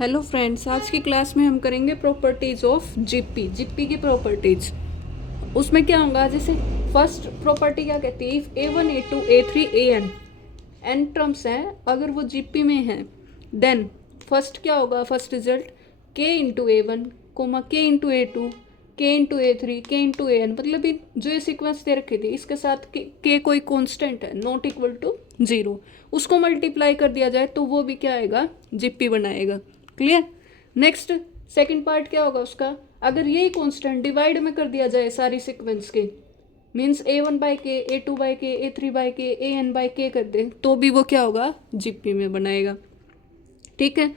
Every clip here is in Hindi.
हेलो फ्रेंड्स, आज की क्लास में हम करेंगे प्रॉपर्टीज ऑफ जीपी की प्रॉपर्टीज। उसमें क्या होगा, जैसे फर्स्ट प्रॉपर्टी क्या कहती है, if A1 A2 A3 N terms हैं, अगर वो जीपी में हैं, देन फर्स्ट क्या होगा, first result K into A1 comma K into A2 K into A3 K into AN। मतलब जो ये सीक्वेंस दे रखी थी इसके साथ K कोई कांस्टेंट है नॉट इक्वल टू 0, उसको मल्टीप्लाई कर दिया जाए तो वो भी क्या आएगा, जीपी बनाएगा। क्लियर। नेक्स्ट सेकंड पार्ट क्या होगा उसका, अगर यही कांस्टेंट डिवाइड में कर दिया जाए सारी सीक्वेंस के, मीन्स A1 बाई के A2 बाई के A3 बाई के AN बाई के कर दे तो भी वो क्या होगा, जीपी में बनाएगा। ठीक है।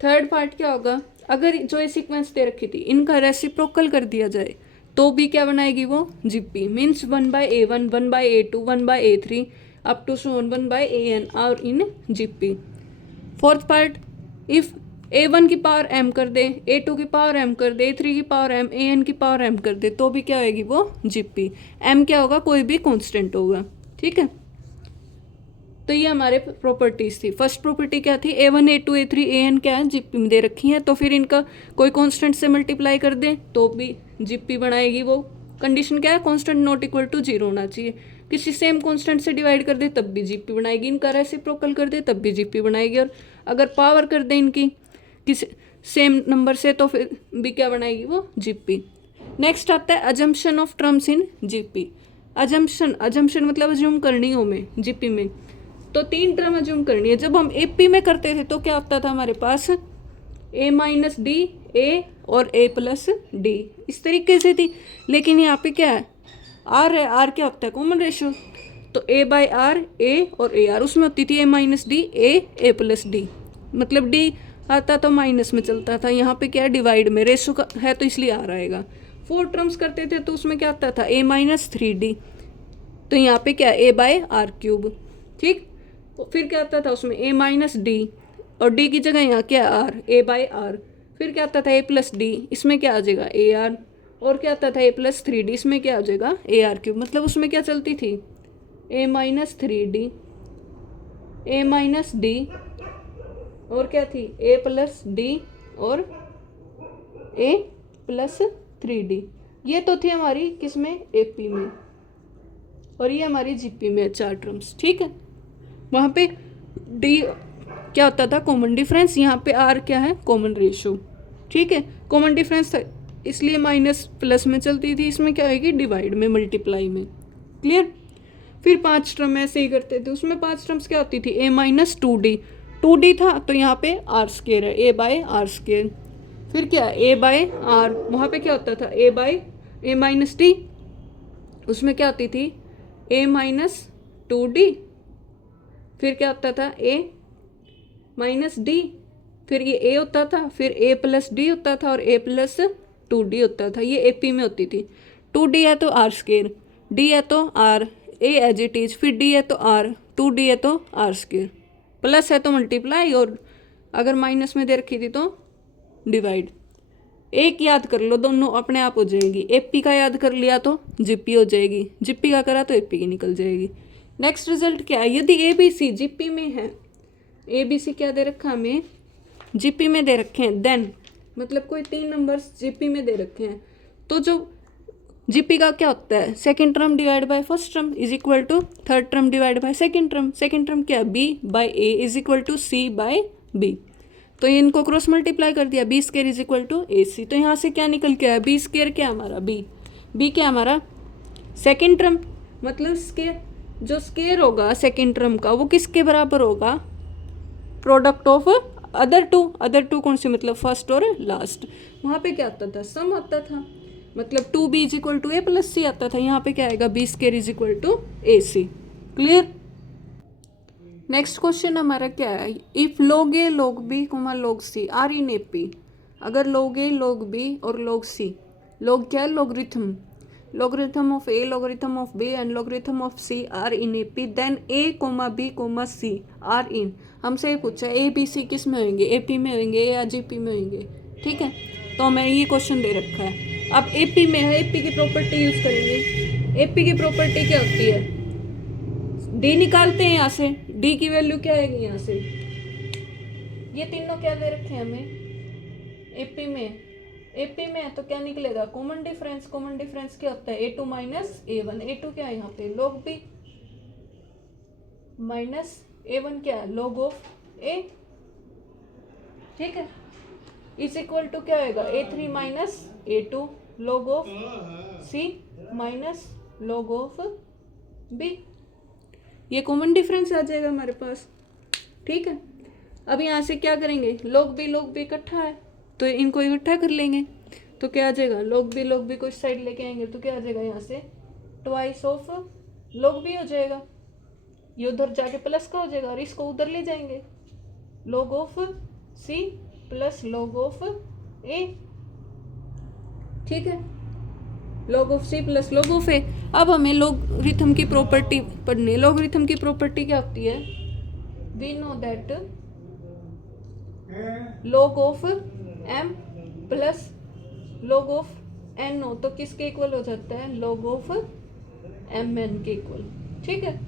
थर्ड पार्ट क्या होगा, अगर जो ये सीक्वेंस दे रखी थी इनका रेसिप्रोकल कर दिया जाए तो भी क्या बनाएगी वो, GP. Means 1 by A1 1 by A2 1 by A3 up to 1 by AN are in GP. Fourth part, if A1 की पावर m कर दे, A2 की पावर m कर दे, A3 की पावर m, AN की पावर m कर दे तो भी क्या होगी वो, जीपी। m क्या होगा, कोई भी कांस्टेंट होगा। ठीक है। तो ये हमारे प्रॉपर्टीज थी। फर्स्ट प्रॉपर्टी क्या थी, A1 A2 A3 AN क्या है, जीपी में दे रखी है, तो फिर इनका कोई कांस्टेंट से मल्टीप्लाई कर दे तो भी जीपी बनाएगी वो। कंडीशन क्या है, कांस्टेंट नॉट इक्वल टू 0 होना चाहिए। किसी सेम कांस्टेंट से डिवाइड कर दे तब भी जीपी बनाएगी, इनका रेसिप्रोकल कर दे तब भी जीपी बनाएगी, और अगर पावर कर दे इनकी किसी सेम नंबर से तो फिर भी क्या बनाएगी वो, जीपी। नेक्स्ट आता है assumption of terms in GP. Assumption मतलब अज्यूम करनी हो में जीपी में, तो 3 टर्म अज्यूम करनी है। जब हम एपी में करते थे तो क्या होता था हमारे पास, A माइनस डी A और A प्लस डी, इस तरीके से थी। लेकिन यहाँ पे क्या है, आर है, आर क्या होता है, कॉमन रेशियो, तो A बाई आर A और AR, उसमें होती थी A minus D A plus D, मतलब डी आता तो माइनस में चलता था, यहाँ पे क्या है डिवाइड में, रेशियो का है तो इसलिए आ रहेगा। 4 टर्म्स करते थे तो उसमें क्या आता था A माइनस 3D, तो यहाँ पे क्या A बाई आर क्यूब। ठीक। फिर क्या आता था उसमें A माइनस डी, और डी की जगह यहाँ क्या आर, A बाई आर। फिर क्या आता था A प्लस डी, इसमें क्या आ जाएगा AR, और क्या आता था A प्लस 3D, इसमें क्या आ जाएगा AR क्यूब। मतलब उसमें क्या चलती थी, A minus 3D A minus D, और क्या थी A प्लस डी और A प्लस 3D। ये तो थी हमारी किसमें, एपी में, और ये हमारी जीपी में 4 टर्म्स। ठीक है। वहाँ पे डी क्या होता था, कॉमन डिफरेंस, यहाँ पे आर क्या है, कॉमन रेशियो। ठीक है। कॉमन डिफरेंस था इसलिए माइनस प्लस में चलती थी, इसमें क्या होगी, डिवाइड में, मल्टीप्लाई में। क्लियर। फिर 5 टर्म ऐसे ही करते थे, उसमें 5 टर्म्स क्या होती थी, A माइनस 2D था तो यहाँ पे आर स्केयर है, A बाई आर स्केयर। फिर क्या, A बाई आर, वहाँ पे क्या होता था A by A minus D, उसमें क्या होती थी A माइनस 2D। फिर क्या होता था A माइनस डी, फिर ये A होता था, फिर A प्लस डी होता था, और A प्लस 2D होता था। ये AP में होती थी। 2D है तो आर स्केयर, D है तो R, A as it is, फिर D है तो आर, 2D है तो आर स्केयर, प्लस है तो मल्टीप्लाई, और अगर माइनस में दे रखी थी तो डिवाइड। एक याद कर लो, दोनों अपने आप हो जाएगी। एपी का याद कर लिया तो जीपी हो जाएगी, जीपी का करा तो एपी की निकल जाएगी। नेक्स्ट रिजल्ट क्या है, यदि ABC जीपी में है, ABC क्या दे रखा हमें, जीपी में दे रखे हैं, देन मतलब कोई 3 नंबर्स जीपी में दे रखे हैं, तो जो जीपी का क्या होता है, second term divide by first term is equal to third term divide by second term. Second term क्या है, B by A is equal to C by B, तो इनको क्रॉस मल्टीप्लाई कर दिया, B square is equal to AC। तो यहाँ से क्या निकल के आया, B स्केयर क्या हमारा, B क्या हमारा सेकंड टर्म, मतलब स्केयर, जो स्केयर होगा सेकंड टर्म का वो किसके बराबर होगा, प्रोडक्ट ऑफ अदर टू कौन सी, मतलब फर्स्ट और लास्ट। वहाँ पे क्या आता था, सम आता था, मतलब 2B is equal to A plus C आता था। यहाँ पे क्या आएगा, B square is equal to AC। Clear. Next question हमारा क्या है, if log A log B log C are in AP। अगर log A log B और log C, log क्या है, logarithm of A logarithm of B and logarithm of C are in AP, then A B C are in, हमसे ये पूछा A B C किस में होंगे, AP में होंगे या GP में होंगे। ठीक है। तो हमें ये क्वेश्चन दे रखा है। अब AP में है, AP की प्रॉपर्टी यूज करेंगे। AP की प्रॉपर्टी क्या होती है, D निकालते हैं यहाँ से, D की वैल्यू क्या आएगी यहाँ से, ये तीनों क्या दे रखे हैं हमें, एपी में है तो क्या निकलेगा, कॉमन डिफरेंस। कॉमन डिफरेंस क्या होता है, A2 माइनस A1। A2 क्या है यहाँ पे, log B माइनस A1 क्या है, log ऑफ A। ठीक है, इज इक्वल टू क्या होगा, A3 minus A2 log of C minus log of B। ये कॉमन डिफरेंस आ जाएगा हमारे पास। ठीक है, अब यहाँ से क्या करेंगे, log B इकट्ठा है तो इनको इकट्ठा कर लेंगे। तो क्या आ जाएगा, log B को इस साइड लेके आएंगे तो क्या आ जाएगा, यहाँ से ट्वाइस ऑफ log B हो जाएगा। ये उधर जाके प्लस का हो जाएगा और इसको उधर ले जाएंगे, log of C plus log of A। ठीक है, log of C plus log of A। अब हमें लॉगरिथम की प्रॉपर्टी पढ़नी है। लॉगरिथम की प्रॉपर्टी क्या होती है, we know that log of m plus log of n हो तो किसके इक्वल हो जाता है, log ऑफ mn के इक्वल। ठीक है,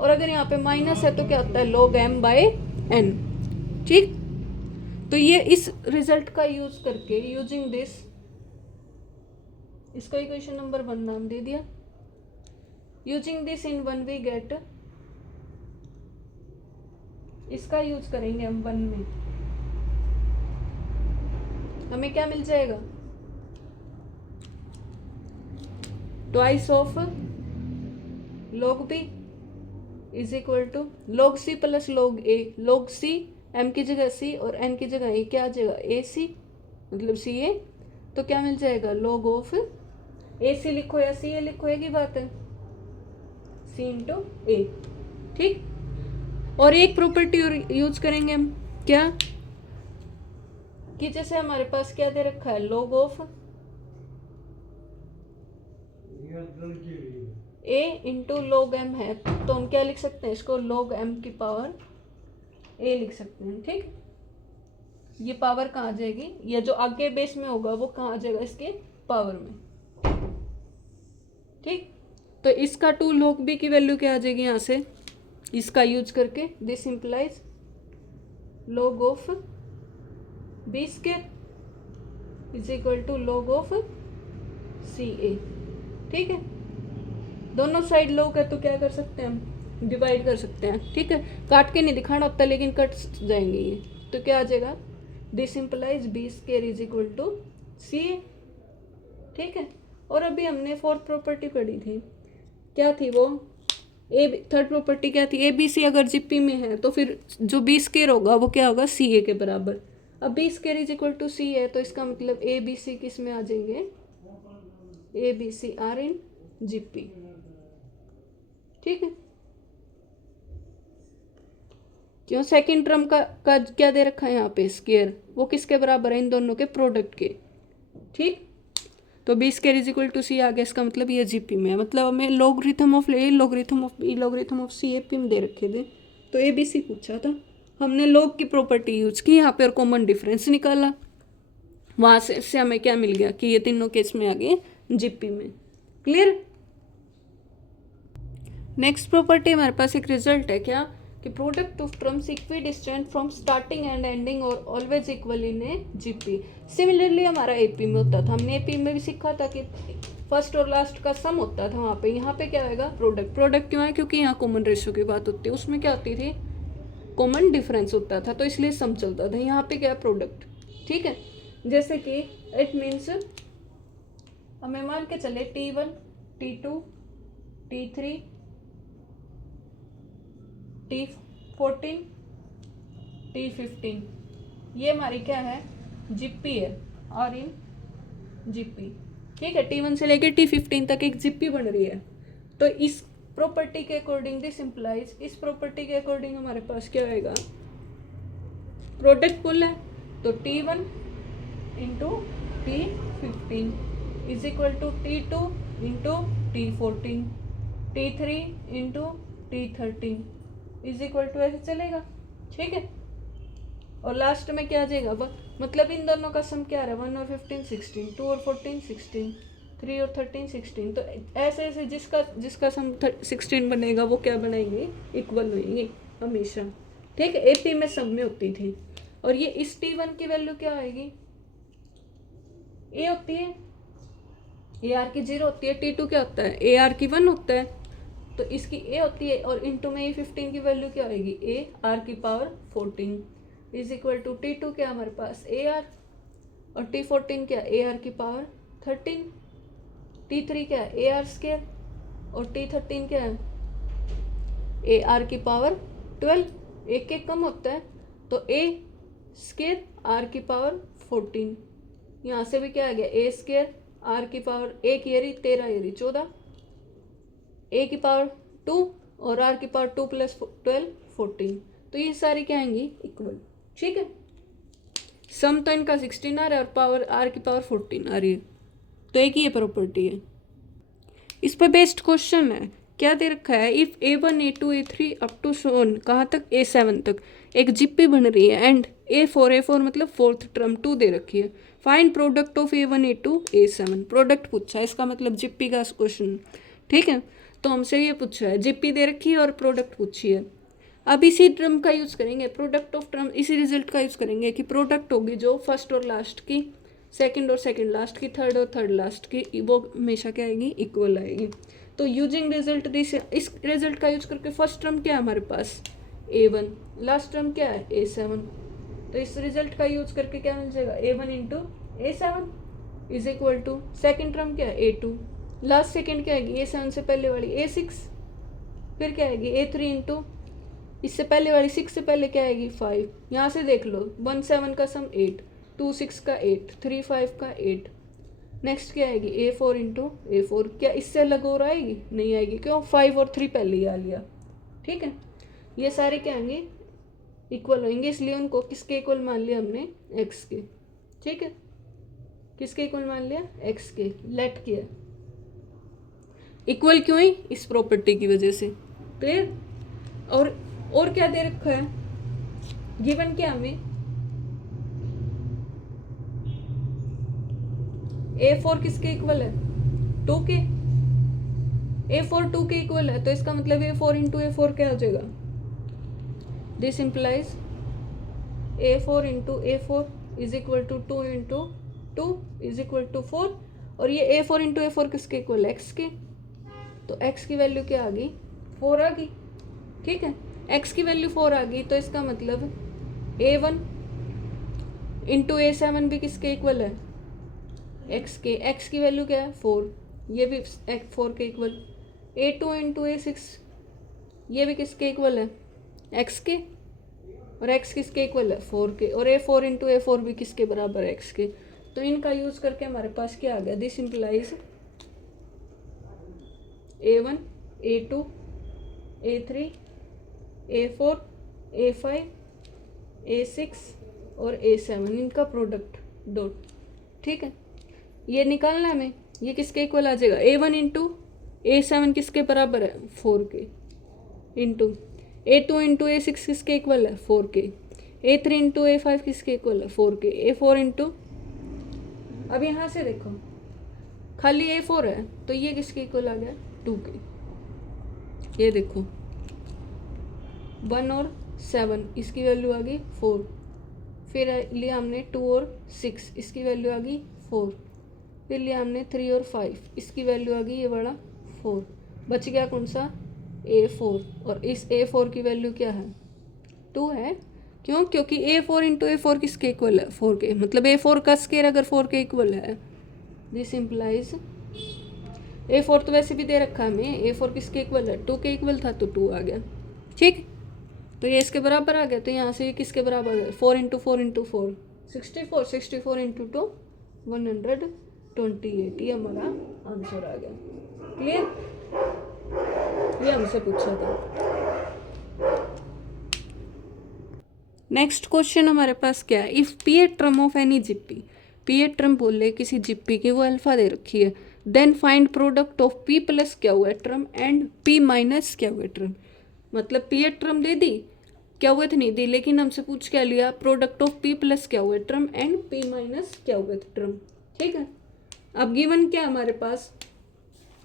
और अगर यहाँ पे माइनस है तो क्या होता है, log m बाय n। ठीक, तो ये इस रिजल्ट का यूज करके, यूजिंग दिस, इसको इक्वेशन नंबर 1 नाम दे दिया। Using this in 1 we get, इसका यूज करेंगे हम 1 में, हमें क्या मिल जाएगा, twice of log B is equal to log C plus log A। log C m की जगह C और n की जगह A क्या आ जाएगा, AC मतलब CA। तो क्या मिल जाएगा, log ऑफ AC लिखो या CA लिखो, एक ही बात है, C इंटू A। ठीक, और एक प्रॉपर्टी और यूज करेंगे हम, क्या कि जैसे हमारे पास क्या दे रखा है, log of A into log m है तो हम क्या लिख सकते हैं, इसको log m की पावर A लिख सकते हैं। ठीक, ये पावर कहाँ आ जाएगी, ये जो आगे बेस में होगा वो कहाँ आ जाएगा, इसके पावर में। ठीक, तो इसका 2 log B की वैल्यू क्या आ जाएगी यहाँ से, इसका यूज करके, this implies log of B square is equal to log of CA। ठीक है, दोनों साइड log है तो क्या कर सकते हैं हम, डिवाइड कर सकते हैं। ठीक है, काट के नहीं दिखाना होता लेकिन कट जाएंगे ये, तो क्या आ जाएगा, this implies B square is equal to CA। ठीक है, और अभी हमने फोर्थ प्रॉपर्टी पढ़ी थी, क्या थी वो, थर्ड प्रॉपर्टी क्या थी, ABC अगर GP में है तो फिर जो B स्क्वायर होगा वो क्या होगा, CA के बराबर। अब B square is equal to C है तो इसका मतलब ABC किस में आ जाएंगे, ABC आर इन GP। ठीक है, क्यों, सेकंड टर्म का क्या दे रखा है यहाँ पे, स्क्वायर, वो किसके बराबर है, इन दोनों के प्रोडक्ट के। ठीक, तो B square is equal to C आ गया, इसका मतलब ये GP में है। मतलब हमें logarithm of A, logarithm of B, logarithm of C AP में दे रखे थे, तो ABC पूछा था, हमने लॉग की प्रॉपर्टी यूज की यहाँ पे और कॉमन डिफरेंस निकाला, वहाँ से हमें क्या मिल गया कि ये तीनों केस में आ गए GP में। क्लियर। नेक्स्ट प्रॉपर्टी हमारे पास एक रिजल्ट है, क्या कि product of terms equidistant from starting and ending और always equal in a GP। Similarly हमारा AP में होता था, हमने AP में भी सीखा था कि फर्स्ट और लास्ट का सम होता था वहाँ पे, यहाँ पे क्या आएगा, प्रोडक्ट क्यों है, क्योंकि यहाँ कॉमन रेशियो की बात होती है, उसमें क्या होती थी, कॉमन डिफरेंस होता था तो इसलिए सम चलता था, यहाँ पे क्या है, प्रोडक्ट। ठीक है, जैसे कि इट मीन्स हमें मान के चले T1 T2 T3 T14 T15, ये हमारी क्या है, GP है, और इन GP। ठीक है, T1 से लेकर T15 तक एक GP बन रही है। तो इस प्रॉपर्टी के अकॉर्डिंग, दिस इंप्लाइज, इस प्रॉपर्टी के अकॉर्डिंग हमारे पास क्या आएगा, प्रोडक्ट पुल है तो T1 into T15 is equal to T2 into T14, T3 into T13 is equal to, ऐसे चलेगा। ठीक है, और लास्ट में क्या आ जाएगा, मतलब इन दोनों का सम क्या रहा है, 1 और 15 16, 2 और 14 16, 3 और 13 16। तो ऐसे ऐसे जिसका सम 16 बनेगा वो क्या बनाएंगे, इक्वल होंगे हमेशा। ठीक है, AP में सम में होती थी। और ये इस T1 की वैल्यू क्या आएगी, ए होती है, ए आर की 0 होती है, T2 क्या होता है, ए आर की 1 होता है, तो इसकी ए होती है, और इनटू में E15 की वैल्यू क्या होगी, ए आर की power 14 is equal to T2 क्या हमारे पास ए आर, और T14 क्या ए आर की पावर 13, T3 क्या है ए आर स्केयर, और T13 क्या है ए आर की पावर 12, एक एक कम होता है, तो ए स्केयर आर की पावर 14, यहाँ से भी क्या आ गया ए स्केयर आर की पावर, एक येरी 13 येरी 14, ए की पावर 2 और आर की पावर 2 प्लस 12 14, तो ये सारी क्या आएंगी इक्वल। ठीक है, सम तो इनका 16 आ रहा है और पावर आर की पावर 14 आ रही है, तो एक ही ये प्रॉपर्टी है। इस पर बेस्ड क्वेश्चन है, क्या दे रखा है, if A1 A2 A3 up to सोन कहाँ तक A7 तक एक जिप्पी बन रही है एंड A4 मतलब फोर्थ टर्म 2 दे रखी है, find product of A1 A2 A7, product पूछा है, इसका मतलब जिप्पी का क्वेश्चन। ठीक है, तो हमसे ये पूछा है, जिप्पी दे रखी है और प्रोडक्ट पूछी है। अब इसी टर्म का यूज़ करेंगे, प्रोडक्ट ऑफ टर्म, इसी रिजल्ट का यूज़ करेंगे कि प्रोडक्ट होगी जो फर्स्ट और लास्ट की, सेकंड और सेकंड लास्ट की, थर्ड और थर्ड लास्ट की, वो हमेशा क्या आएगी इक्वल आएगी। तो यूजिंग रिजल्ट दिस, इस रिजल्ट का यूज करके फर्स्ट टर्म क्या है हमारे पास A1, लास्ट टर्म क्या है A7, तो इस रिजल्ट का यूज करके क्या मिल जाएगा A1 into A7 is equal to second term क्या है A2, लास्ट सेकेंड क्या आएगी A7 से पहले वाली A6, फिर क्या आएगी A3 इंटू इससे पहले वाली 6 से पहले क्या आएगी 5, यहाँ से देख लो 1 7 का सम 8, 2 6 का 8, 3 5 का 8, नेक्स्ट क्या आएगी A4 इंटू A4, क्या इससे अलग और आएगी नहीं आएगी, क्यों 5 और 3 पहले ही आ लिया। ठीक है, ये सारे क्या आएंगे इक्वल होंगे, इसलिए उनको किसके इक्वल मान लिया हमने x के। ठीक है, किसके इक्वल मान लिया x के, लेट किया इक्वल क्यों ही इस प्रॉपर्टी की वजह से। क्लियर, और क्या दे रखा है, गिवन क्या हमें A4 किसके इक्वल है 2 के, A4 2 के इक्वल है, तो इसका मतलब A4 इंटू A4 क्या हो जाएगा, this implies A4 into A4 is equal to 2 into 2 is equal to 4, और ये A4 इंटू A4 किसके इक्वल है x के, तो x की वैल्यू क्या आ गई 4 आ गई। ठीक है, x की वैल्यू 4 आ गई, तो इसका मतलब A1 इंटू A7 भी किसके इक्वल है x के, x की वैल्यू क्या है 4, ये भी 4 के इक्वल, A2 इंटू A6 ये भी किसके इक्वल है x के, और x किसके इक्वल है 4 के, और A4 इंटू A4 भी किसके बराबर है x के, तो इनका यूज करके हमारे पास क्या आ गया, this implies A1 A2 A3 A4 A5 A6 और A7 इनका प्रोडक्ट डॉट। ठीक है, ये निकालना है हमें, ये किसके इक्वल आ जाएगा A1 इंटू A7 किसके बराबर है 4 के, इंटू A2 इंटू A6 किसके इक्वल है 4 के, A3 इंटू A5 किसके इक्वल है 4 के, A4 इंटू, अब यहाँ से देखो खाली A4 है तो ये किसके इक्वल आ गया 2 के, ये देखो 1 और 7 इसकी वैल्यू आ गई 4, फिर लिया हमने 2 और 6 इसकी वैल्यू आ गई 4, फिर लिया हमने 3 और 5 इसकी वैल्यू आ गई ये बड़ा 4, बच गया कौन सा A4, और इस A4 की वैल्यू क्या है 2 है, क्यों, क्योंकि A4 इंटू A4 किसके इक्वल है 4 के, मतलब A4 का स्केयर अगर 4 के इक्वल है, दिस इम्प्लाइज A4 तो वैसे भी दे रखा है हमें, A4 किसके इक्वल है 2 के इक्वल था तो 2 आ गया। ठीक, तो ये इसके बराबर आ गया, तो यहाँ से ये किसके बराबर है 4 इंटू 4 इंटू 4 64, 64 इंटू 2 128, ये हमारा आंसर आ गया। क्लियर, ये हमसे पूछा था। नेक्स्ट क्वेश्चन हमारे पास क्या है, if P a term of any GP, P a term बोले किसी जिप्पी की, वो अल्फा दे रखी है, then find product of P plus क्या हुआ ट्रम एंड पी माइनस क्या हुआ ट्रम, मतलब पी ए ट्रम दे दी, क्या हुआ था नहीं दी, लेकिन हमसे पूछ क्या लिया प्रोडक्ट ऑफ पी प्लस क्या हुआ ट्रम एंड पी माइनस क्या हुआ ट्रम। ठीक है, अब गिवन क्या हमारे पास,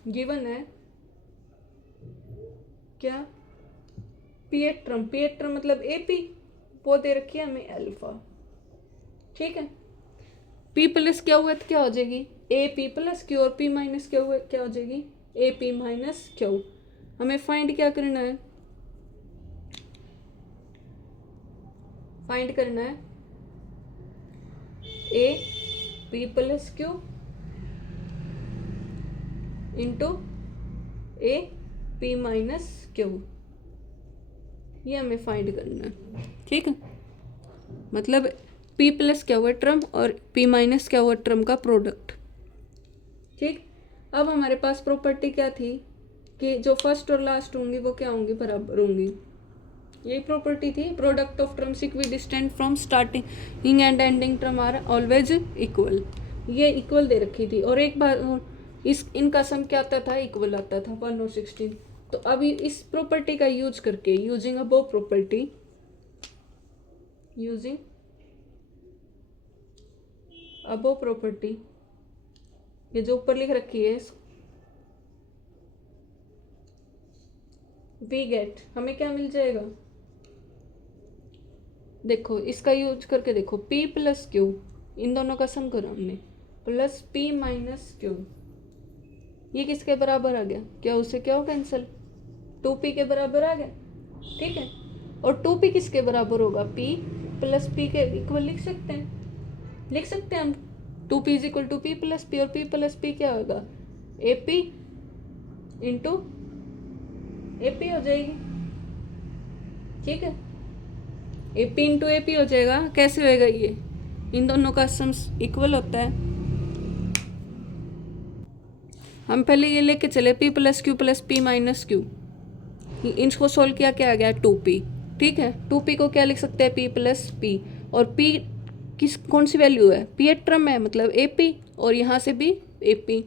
गिवन है क्या पी ए ट्रम मतलब ए पी, वो दे रखी है हमें अल्फा। ठीक है, पी प्लस क्या हुआ तो क्या हो जाएगी ए पी प्लस क्यू, और पी माइनस क्या हुआ क्या हो जाएगी ए पी माइनस क्यू। हमें फाइंड क्या करना है, फाइंड करना है A P plus Q into A P minus Q, ये हमें फाइंड करना है। ठीक है, मतलब p प्लस क्या हुआ टर्म और p माइनस क्या हुआ टर्म का प्रोडक्ट। ठीक, अब हमारे पास प्रॉपर्टी क्या थी कि जो फर्स्ट और लास्ट होंगी वो क्या होंगी, बराबर होंगी। यही प्रॉपर्टी थी, product of terms equidistant from starting and ending term are always equal. ये इक्वल दे रखी थी, और एक बार इस इनका सम क्या आता था, इक्वल आता था 1 और 16। तो अभी इस प्रॉपर्टी का यूज करके, using above property, using above property, ये जो ऊपर लिख रखी है वी गेट, हमें क्या मिल जाएगा, देखो इसका यूज करके देखो, p प्लस क्यू, इन दोनों का सम करो हमने, प्लस p माइनस क्यू, ये किसके बराबर आ गया, क्या उससे क्या हो कैंसिल, 2p के बराबर आ गया। ठीक है, और 2p किसके बराबर होगा, p प्लस p के इक्वल लिख सकते हैं हम, 2p is equal to p plus p, और p प्लस p क्या होगा ap इंटू ap हो जाएगी। ठीक है, ap इंटू ap हो जाएगा। कैसे होएगा ये, इन दोनों का सम इक्वल होता है। हम पहले ये लेके चले p plus p minus q, इनको सोल्व किया, क्या आ गया 2p। ठीक है, 2p को क्या लिख सकते हैं, p प्लस p, और p किस कौन सी वैल्यू है, p एक टर्म है मतलब ap, और यहाँ से भी ap।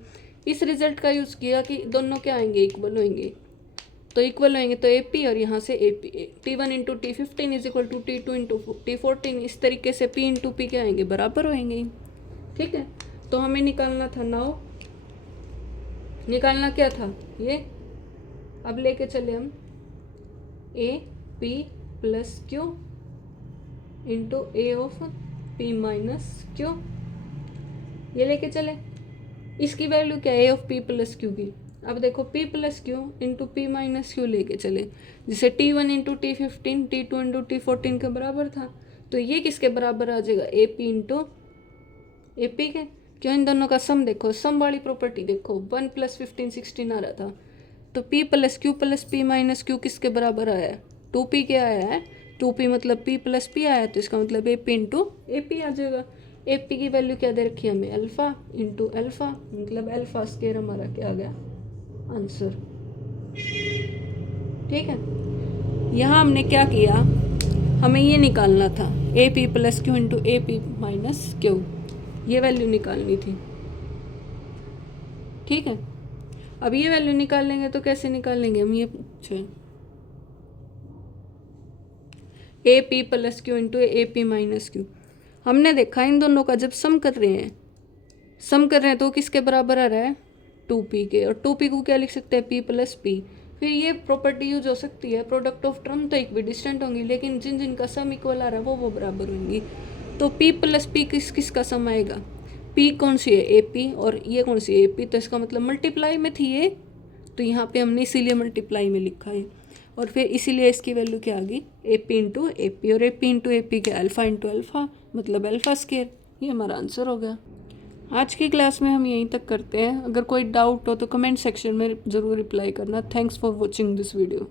इस रिजल्ट का यूज़ किया कि दोनों क्या आएंगे, इक्वल होंगे, तो इक्वल होंगे तो ap और यहाँ से ap, t1 into t15 is equal to t2 into t14, इस तरीके से p इंटू p क्या आएंगे, बराबर होंगे। ठीक है, तो हमें निकालना था नाउ, निकालना क्या था ये, अब लेके चले हम A P plus Q into A of P minus Q, ये लेके चले, इसकी वैल्यू क्या है, ए ऑफ पी प्लस क्यू की। अब देखो p plus Q into P minus Q लेके चले, जिसे t1 into t15 t2 into t14 के बराबर था, तो ये किसके बराबर आ जाएगा, A P into A P के। क्यों, इन दोनों का सम देखो, सम वाली प्रॉपर्टी देखो, 1 प्लस 15 16 आ रहा था, तो p plus p minus Q किसके बराबर आया है, 2p के आया है, 2p मतलब p प्लस p आया, तो इसका मतलब A P into A P आ जाएगा। ए पी की वैल्यू क्या दे रखी है हमें, अल्फ़ा इंटू अल्फ़ा, मतलब अल्फ़ा स्क्वायर हमारा क्या आ गया आंसर। ठीक है, यहाँ हमने क्या किया, हमें ये निकालना था A P plus Q into A P minus Q, ये वैल्यू निकालनी थी। ठीक है, अब ये वैल्यू निकाल तो कैसे निकालेंगे हम, ये A P plus Q into A P minus Q, हमने देखा इन दोनों का जब सम कर रहे हैं तो किसके बराबर आ रहा है, 2p के, और 2p को क्या लिख सकते हैं, p प्लस p। फिर ये प्रॉपर्टी यूज हो सकती है, प्रोडक्ट ऑफ टर्म तो इक्विडिस्टेंट होंगी, लेकिन जिन जिन का सम इक्वल आ रहा है वो बराबर होंगी। तो p प्लस p किस का सम आएगा, p कौन सी है ap, और ये कौन सी है ap, तो इसका मतलब मल्टीप्लाई में थी ये, तो यहाँ पे हमने इसीलिए मल्टीप्लाई में लिखा है, और फिर इसीलिए इसकी वैल्यू क्या आ गई, A P into A P, और A P into A P के अल्फ़ा इंटू अल्फ़ा मतलब अल्फ़ा स्क्वायर, ये हमारा आंसर हो गया। आज की क्लास में हम यहीं तक करते हैं, अगर कोई डाउट हो तो कमेंट सेक्शन में ज़रूर रिप्लाई करना। Thanks for watching this video.